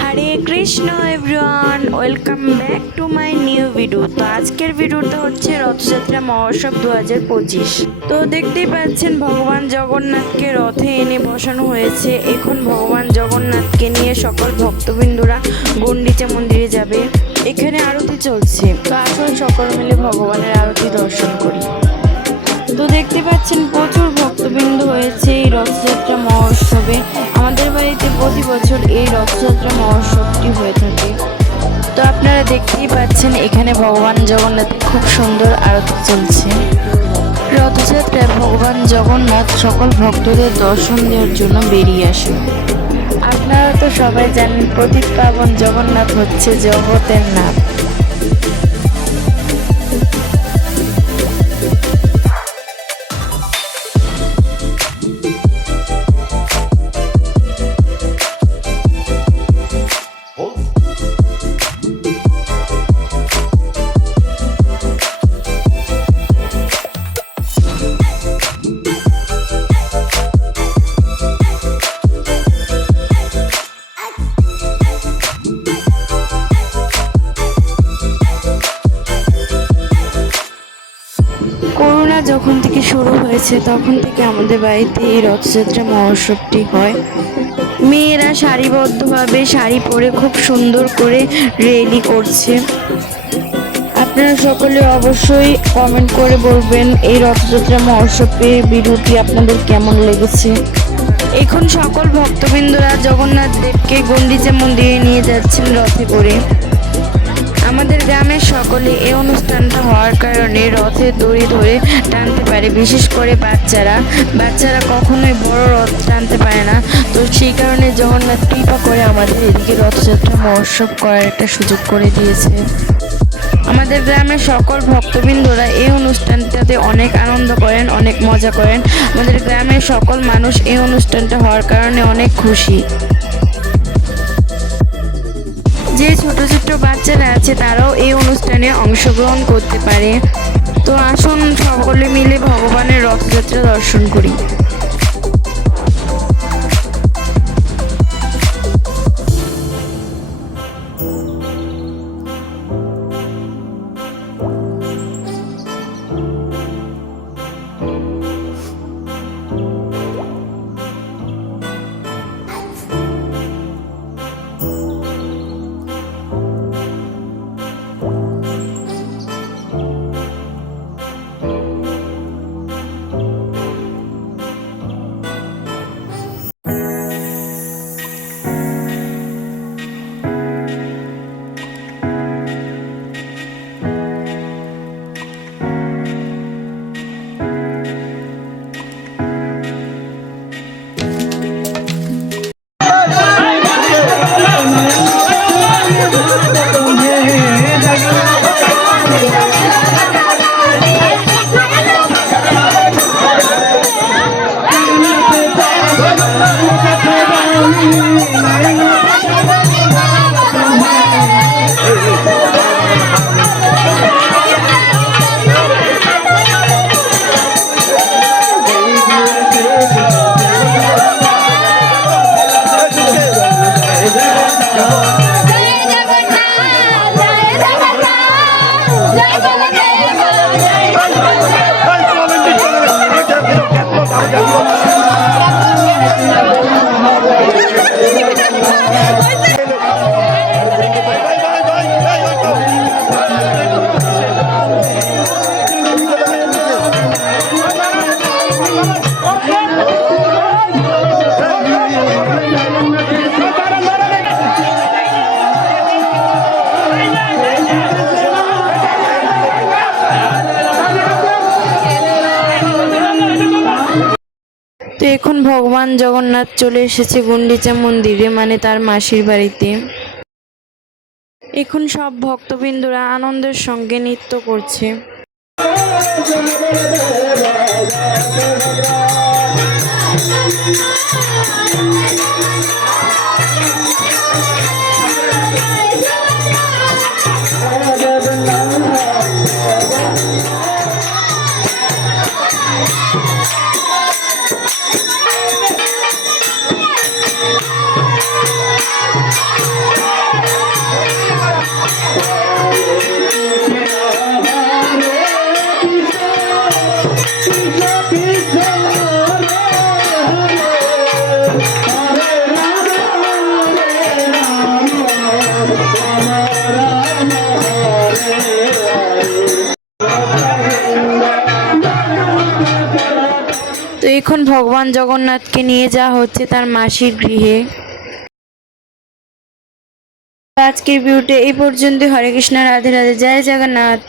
Hare Krishna everyone, welcome back to my new video. তো আজকের ভিডিওটা হচ্ছে রথযাত্রা মহোৎসব 2025। তো দেখতেই পাচ্ছেন ভগবান জগন্নাথকে রথে এনে বসানো হয়েছে। এখন ভগবান জগন্নাথকে নিয়ে সকল ভক্তবৃন্দরা গুন্ডিচা মন্দিরে যাবে। এখানে আরতি চলছে, তো আসুন সকল মিলে ভগবানের আরতি দর্শন করি। তো দেখতে পাচ্ছেন প্রচুর ভক্তবৃন্দ হয়েছে এই রথযাত্রা মহোৎসবে। আমাদের বাড়িতে প্রতি বছর এই রথযাত্রা মহোৎসবটি হয়ে থাকে। তো আপনারা দেখতেই পাচ্ছেন এখানে ভগবান জগন্নাথের খুব সুন্দর আরতি চলছে। রথযাত্রায় ভগবান জগন্নাথ সকল ভক্তদের দর্শন দেওয়ার জন্য বেরিয়ে আসেন। আপনারা তো সবাই জানেন পতিত পাবন জগন্নাথ হচ্ছে জগতের নাথ। করোনা যখন থেকে শুরু হয়েছে তখন থেকে আমাদের বাড়িতে এই রথযাত্রা মহোৎসবটি হয়। মেয়েরা সারিবদ্ধভাবে শাড়ি পরে খুব সুন্দর করে রেলি করছে। আপনারা সকলে অবশ্যই কমেন্ট করে বলবেন এই রথযাত্রা মহোৎসবের ভিডিওটি আপনাদের কেমন লেগেছে। এখন সকল ভক্তবৃন্দরা জগন্নাথ দেবকে গুন্ডিচা মন্দিরে নিয়ে যাচ্ছেন রথে করে। আমাদের গ্রামের সকলে এই অনুষ্ঠানটা হওয়ার কারণে রথের দড়ি ধরে টানতে পারে, বিশেষ করে বাচ্চারা কখনোই বড় রথ টানতে পারে না। তো সেই কারণে জগন্নাথ কৃপা করে আমাদের এদিকে রথযাত্রা মহোৎসব করার একটা সুযোগ করে দিয়েছে। আমাদের গ্রামের সকল ভক্তবৃন্দরা এই অনুষ্ঠানটাতে অনেক আনন্দ করেন, অনেক মজা করেন। আমাদের গ্রামের সকল মানুষ এই অনুষ্ঠানটা হওয়ার কারণে অনেক খুশি। যে ছোট ছোট বাচ্চারা আছে তারাও এই অনুষ্ঠানে অংশগ্রহণ করতে পারে। তো আসুন সকলে মিলে ভগবানের রথযাত্রা দর্শন করি। তো এখন ভগবান জগন্নাথ চলে এসেছে গুন্ডিচা মন্দিরে, মানে তার মাসির বাড়িতে। এখন সব ভক্তবৃন্দরা আনন্দের সঙ্গে নৃত্য করছে। ভগবান জগন্নাথকে নিয়ে যাওয়া হচ্ছে তার মাসির গৃহে। আজকের ভিডিওটা এই পর্যন্ত। হরে কৃষ্ণ, রাধে রাধে, জয় জগন্নাথ।